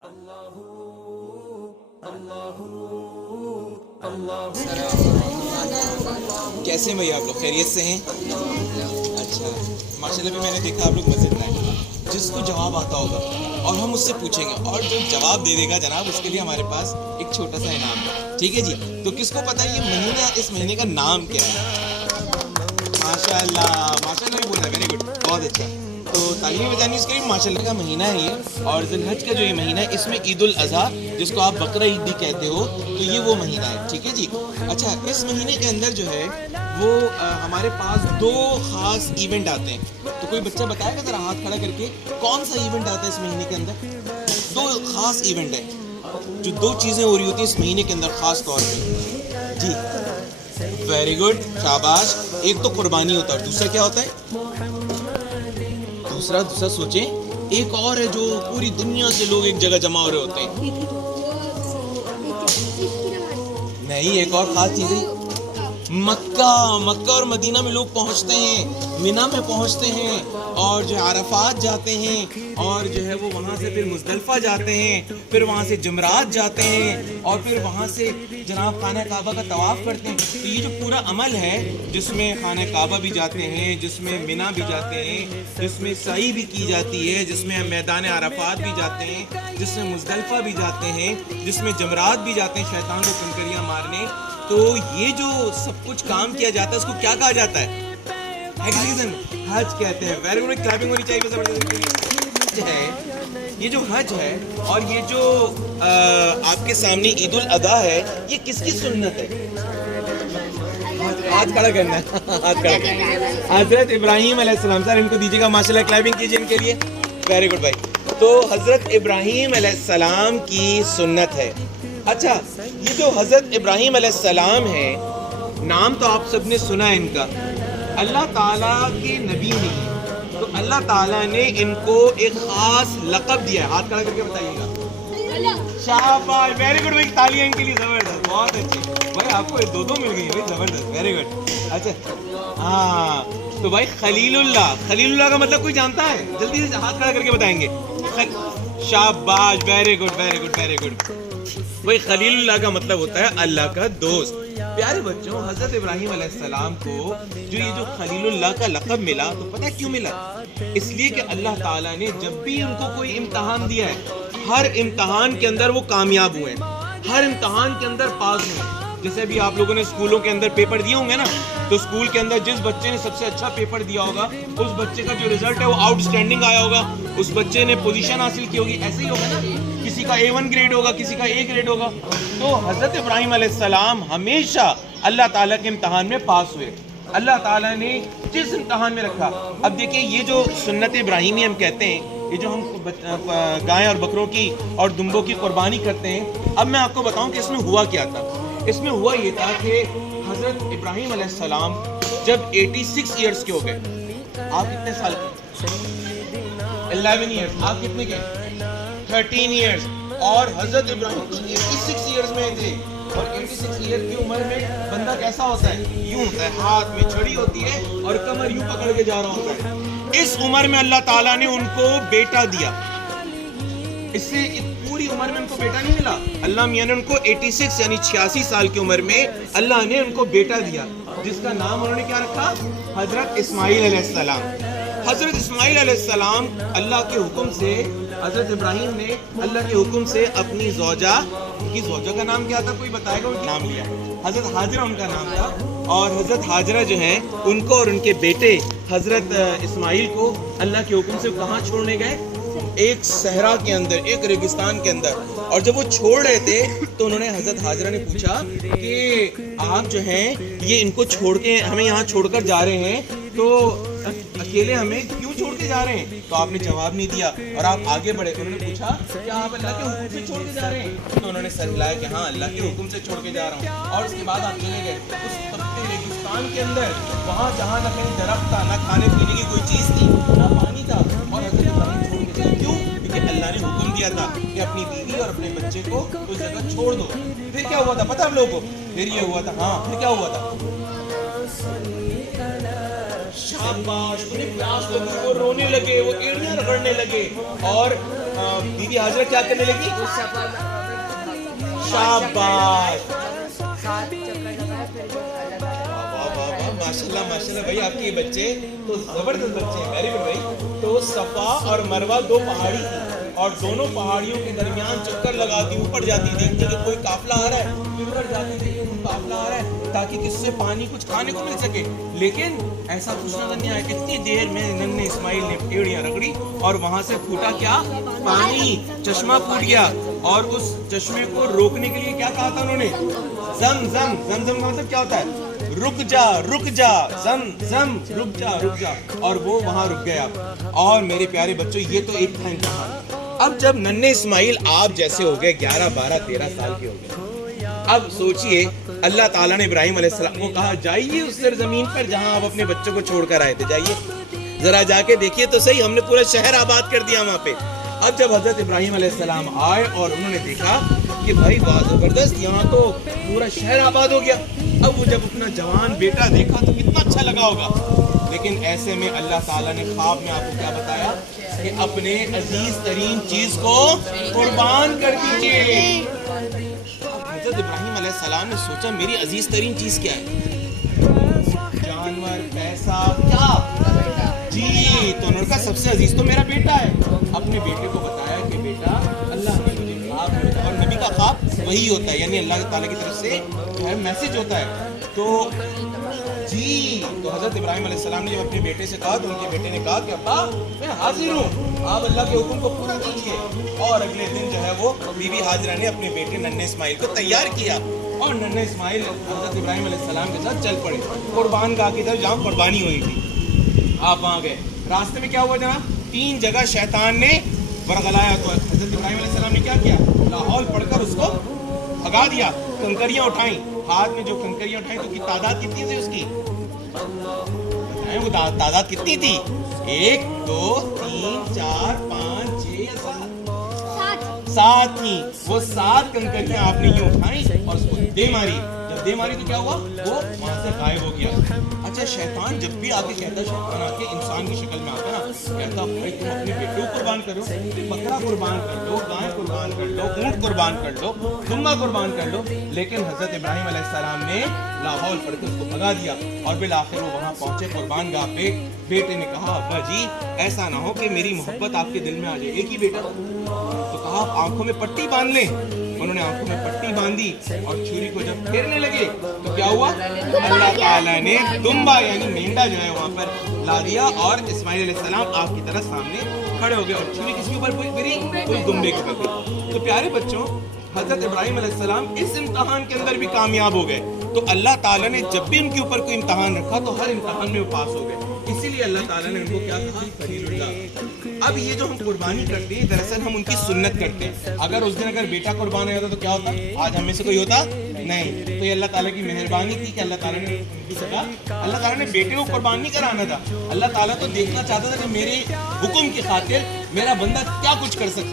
کیسے ہیں بھائی آپ لوگ؟ خیریت سے ہیں؟ اچھا ماشاءاللہ بھی میں نے دیکھا آپ لوگ مسجد میں آئے. جس کو جواب آتا ہوگا اور ہم اس سے پوچھیں گے اور جو جواب دے دے گا جناب اس کے لیے ہمارے پاس ایک چھوٹا سا انعام ہے. ٹھیک ہے جی؟ تو کس کو پتہ ہے یہ مہینہ، اس مہینے کا نام کیا ہے؟ ماشاءاللہ ماشاءاللہ بھی بولا، ویری گڈ، بہت اچھا. تو تعلیم بجانی اس کے لیے ماشاءاللہ کا مہینہ ہے یہ، اور ذی الحج کا جو یہ مہینہ ہے اس میں عید الاضحیٰ جس کو آپ بقرہ عید بھی کہتے ہو تو یہ وہ مہینہ ہے. ٹھیک ہے جی؟ اچھا اس مہینے کے اندر جو ہے وہ ہمارے پاس دو خاص ایونٹ آتے ہیں. تو کوئی بچہ بتائے گا ذرا ہاتھ کھڑا کر کے کون سا ایونٹ آتا ہے اس مہینے کے اندر؟ دو خاص ایونٹ ہیں جو دو چیزیں ہو رہی ہوتی ہیں اس مہینے کے اندر خاص طور پہ. جی ویری گڈ، شاباش. ایک تو قربانی ہوتا ہے اور دوسرا کیا ہوتا ہے؟ دوسرا سوچیں. ایک اور ہے جو پوری دنیا سے لوگ ایک جگہ جمع ہو رہے ہوتے ہیں. نہیں، ایک اور خاص چیز ہے مکہ اور مدینہ میں لوگ پہنچتے ہیں، مینا میں پہنچتے ہیں اور جو عرفات جاتے ہیں اور جو ہے وہ وہاں سے پھر مزدلفہ جاتے ہیں، پھر وہاں سے جمرات جاتے ہیں اور پھر وہاں سے جناب خانہ کعبہ کا طواف کرتے ہیں. تو یہ جو پورا عمل ہے جس میں خانہ کعبہ بھی جاتے ہیں، جس میں مینا بھی جاتے ہیں، جس میں سعی بھی کی جاتی ہے، جس میں میدان عرفات بھی جاتے ہیں، جس میں مزدلفہ بھی جاتے ہیں، جس میں جمرات بھی جاتے ہیں شیطان کو کنکریاں مارنے، تو یہ جو سب کچھ کام کیا جاتا ہے اس کو کیا کہا جاتا ہے؟ حج کہتے ہیں. ویری گڈ، کلیپنگ ہونی چاہیے. زبردست ہے یہ جو حج ہے اور یہ جو آپ کے سامنے عید الاضحیٰ ہے، یہ کس کی سنت ہے؟ ہاتھ کھڑا کرنا ہے، ہاتھ کھڑا کرنا ہے. حضرت ابراہیم علیہ السلام. سر ان کو دیجیے گا ماشاءاللہ، کلیپنگ کیجیے ان کے لیے. ویری گڈ بھائی. تو حضرت ابراہیم علیہ السلام کی سنت ہے. اچھا یہ جو حضرت ابراہیم علیہ السلام ہے، نام تو آپ سب نے سنا ہے ان کا. اللہ تعالیٰ کے نبی نہیں، تو اللہ تعالیٰ نے ان کو ایک خاص لقب دیا ہے. ہاتھ کھڑا کر کے بتائیے گا. شاباش، ویری گڈ بھائی، تالیاں ان کے لیے. زبردست، بہت اچھی بھائی. آپ کو دو مل گئی بھائی، زبردست، ویری گڈ. اچھا ہاں تو بھائی خلیل اللہ کا مطلب کوئی جانتا ہے؟ جلدی سے ہاتھ کھڑا کر کے بتائیں گے. شاباش، very good very good very good. بھائی خلیل اللہ کا مطلب ہوتا ہے اللہ کا دوست. پیارے بچوں، حضرت ابراہیم علیہ السلام کو جو خلیل اللہ کا لقب ملا تو پتہ کیوں ملا؟ اس لیے کہ اللہ تعالیٰ نے جب بھی ان کو کوئی امتحان دیا ہے، ہر امتحان کے اندر وہ کامیاب ہوئے، ہر امتحان کے اندر پاس ہوئے. جیسے بھی آپ لوگوں نے اسکولوں کے اندر پیپر دیے ہوں گے نا، تو اسکول کے اندر جس بچے نے سب سے اچھا پیپر دیا ہوگا اس بچے کا جو رزلٹ ہے وہ آؤٹ اسٹینڈنگ آیا ہوگا، اس بچے نے پوزیشن حاصل کی ہوگی. ایسے ہی ہوگا نا، کسی کا A1 گریڈ ہوگا، کسی کا A گریڈ ہوگا. تو حضرت ابراہیم علیہ السلام ہمیشہ اللہ تعالیٰ کے امتحان میں پاس ہوئے. اللہ تعالیٰ نے جس امتحان میں رکھا. اب دیکھیں یہ جو سنت ابراہیمی ہم کہتے ہیں، یہ جو ہم گائے اور بکروں کی اور دمبوں کی قربانی کرتے ہیں، اب میں آپ کو بتاؤں کہ اس میں ہوا کیا تھا. اس میں ہوا یہ تھا کہ حضرت ابراہیم علیہ السلام جب 86 ایئرس کے ہو گئے. آپ کتنے سال کے؟ 11 ایئرس. آپ کتنے کے؟ 13 ایئرس. اور حضرت ابراہیم 86 ایئرس میں تھے. اور 86 ایئر کی عمر میں بندہ کیسا ہوتا ہے؟ یوں ہوتا ہے، ہاتھ میں چھڑی ہوتی ہے اور کمر یوں پکڑ کے جا رہا ہوتا ہے. اس عمر میں اللہ تعالیٰ نے ان کو بیٹا دیا. اس سے پوری عمر میں ان کو بیٹا نہیں ملا. اللہ میاں نے ان کو 86 یعنی 86 سال کی عمر میں اللہ نے ان کو بیٹا دیا، جس کا نام انہوں نے کیا رکھا؟ حضرت اسماعیل علیہ السلام. حضرت اسماعیل علیہ السلام اللہ کے حکم سے، حضرت ابراہیم نے اللہ کے حکم سے اپنی زوجہ کی زوجہ کا نام کیا تھا؟ کوئی بتائے گا؟ ان کا نام لیا حضرت ہاجرہ ان کا نام تھا. اور حضرت ہاجرہ جو ہیں ان کو اور ان کے بیٹے حضرت اسماعیل کو اللہ کے حکم سے کہاں چھوڑنے گئے؟ ایک صحرا کے اندر، ایک ریگستان کے اندر. اور جب وہ چھوڑ رہے تھے تو انہوں نے حضرت ہاجرہ نے پوچھا کہ آپ جو ہیں یہ ان کو چھوڑ کے ہمیں یہاں چھوڑ کر جا رہے ہیں، تو اکیلے ہمیں کیوں چھوڑ کے جا رہے ہیں؟ تو آپ نے جواب نہیں دیا اور آپ آگے بڑھے. تو انہوں نے پوچھا کہ آپ اللہ کے حکم سے چھوڑ کے جا رہے ہیں؟ تو انہوں نے سر ہلایا کہ ہاں اللہ کے حکم سے چھوڑ کے جا رہا ہوں. اور اس کے بعد آپ چلے گئے اس تپتے ریگستان کے اندر، وہاں جہاں نہ کہیں درخت تھا، نہ کھانے پینے کی کوئی چیز تھی، نہ پانی تھا. اور حضرت ابراہیم چھوڑ کے گئے. کیوں؟ کیونکہ اللہ نے حکم دیا تھا کہ اپنی بیوی اور اپنے بچے کو اس جگہ چھوڑ دو. پھر کیا ہوا تھا پتہ ہم لوگوں کو؟ پھر یہ ہوا تھا، ہاں پھر کیا ہوا تھا؟ شاباش، انہیں پیاس لگی، وہ رونے لگے، وہ ایڑیاں رگڑنے لگے اور بیوی حاجرہ کیا کرنے لگی؟ شاباش، ماشاءاللہ ماشاءاللہ بھائی، آپ کے یہ بچے تو زبردست بچے ہیں، ویری گڈ بھائی۔ تو صفا اور مروہ دو پہاڑی تھی، اور دونوں پہاڑیوں کے درمیان چکر لگاتی، اوپر جاتی، دیکھتی کہ کوئی قافلہ آ رہا ہے، اوپر جاتی دیکھتی کوئی قافلہ آ رہا ہے، تاکہ کس سے پانی کچھ کھانے کو مل سکے۔ لیکن ایسا کچھ نظر نہیں آیا۔ کتنی دیر میں ننھے اسماعیل نے ایڑیاں رگڑی اور وہاں سے پھوٹا کیا؟ پانی، چشمہ پھوٹ گیا۔ اور اس چشمے کو روکنے کے لیے کیا کہا تھا انہوں نے؟ زم زم، زم زم کا مطلب کیا ہوتا ہے؟ رک جا رک جا، زم زم، رک جا رک جا، اور وہ وہاں رک گیا۔ اور میرے پیارے بچوں، یہ تو ایک تھا امتحان۔ اب جب ننھے اسماعیل آپ جیسے ہو گئے، 11 12 13 سال کے ہو گئے، اب سوچئے اللہ تعالیٰ نے ابراہیم علیہ السلام کو کہا جائیے اس سرزمین پر جہاں آپ اپنے بچوں کو چھوڑ کر آئے تھے، جائیے ذرا جا کے دیکھیے تو صحیح، ہم نے پورا شہر آباد کر دیا وہاں پہ۔ اب جب حضرت ابراہیم علیہ السلام آئے اور انہوں نے دیکھا کہ بھائی بہت زبردست، یہاں تو پورا شہر آباد ہو گیا۔ اب وہ جب اپنا جوان بیٹا دیکھا تو کتنا اچھا لگا ہوگا، لیکن ایسے میں اللہ تعالیٰ نے خواب میں آپ کو کیا بتایا کہ اپنے عزیز ترین چیز کو قربان کر دیجیے۔ حضرت ابراہیم علیہ السلام نے سوچا میری عزیز ترین چیز کیا ہے؟ جانور، پیسہ، کیا؟ جی، تو انہوں نے کہا سب سے عزیز تو میرا بیٹا ہے۔ اپنے بیٹے کو بتایا کہ بیٹا اللہ نے مجھے خواب میں بتایا، اور نبی کا خواب وہی ہوتا ہے، یعنی اللہ تعالیٰ کی طرف سے جو ہے میسج ہوتا ہے۔ تو جی، تو حضرت ابراہیم علیہ السلام نے جب اپنے بیٹے سے کہا تو ان کے بیٹے نے کہا کہ ابا میں حاضر ہوں، آپ اللہ کے حکم کو پورا کیجیے۔ اور اگلے دن جو ہے وہ بیوی حاجرہ نے اپنے بیٹے ننھے اسماعیل کو تیار کیا، اور ننھے اسماعیل حضرت ابراہیم علیہ السلام کے ساتھ چل پڑے قربان گاہ کی طرف جہاں قربانی ہوئی تھی۔ آپ وہاں گئے، راستے میں کیا ہوا جناب؟ 3 جگہ شیطان نے ورغلایا، تو حضرت ابراہیم علیہ السلام نے کیا کیا؟ لاہور پڑھ کر اس کو بھگا دیا، کنکریاں اٹھائیں، ہاتھ میں جو کنکریاں اٹھائیں تو تعداد کتنی تھی اس کی؟ وہ تعداد کتنی تھی؟ 1 2 3 4 5 6 7 تھی۔ وہ 7 کنکریاں آپ نے یوں اٹھائیں اور اس کو دے ماری۔ جب دے ماری تو کیا ہوا؟ وہ وہاں سے غائب ہو گیا۔ اچھا، شیطان جب بھی آ کے کہتا، شیطان آ کے انسان کی شکل میں آتا نا، کہتا بھائی تم اپنے بیٹے کو قربان کرو، بکرا قربان کر لو، گائے قربان کر لو، اونٹ قربان کر لو، دمبا قربان کر لو، لیکن حضرت ابراہیم علیہ السلام نے لاہور پڑھ کے اس کو بھگا دیا۔ اور بالآخر وہ وہاں پہنچے قربان گاہ پہ۔ بیٹے نے کہا ابا جی ایسا نہ ہو کہ میری محبت آپ کے دل میں آ جائے، ایک ہی بیٹا، تو کہا آپ آنکھوں میں پٹی باندھ لیں۔ انہوں نے آنکھوں میں پٹی باندھی اور چھری کو جب پھیرنے لگے تو کیا ہوا؟ اللہ تعالیٰ نے دمبا یعنی مینڈا جو ہے وہاں پر لا دیا، اور اسماعیل علیہ السلام آپ کی طرح سامنے کھڑے ہو گئے، اور چھری کس کے اوپر گری؟ کوئی دمبے کے اوپر گری۔ تو پیارے بچوں، حضرت ابراہیم علیہ السلام اس امتحان کے اندر بھی کامیاب ہو گئے۔ تو اللہ تعالیٰ نے جب بھی ان کے اوپر کوئی امتحان رکھا تو ہر امتحان میں وہ پاس ہو گئے، اسی لیے اللہ تعالیٰ نے ان کو کیا کہا؟ خلیل اللہ۔ اب یہ جو ہم قربانی کرتے ہیں دراصل ہم ان کی سنت کرتے ہیں۔ اگر اس دن اگر بیٹا قربان ہو جاتا تو کیا ہوتا؟ آج ہم میں سے کوئی ہوتا نہیں۔ تو یہ اللہ تعالیٰ کی مہربانی تھی کہ اللہ تعالیٰ نے اللہ تعالیٰ نے بیٹے کو قربان نہیں کرانا تھا، اللہ تعالیٰ تو دیکھنا چاہتا تھا کہ میرے حکم کی خاطر میرا بندہ کیا کچھ کر سکتا ہے۔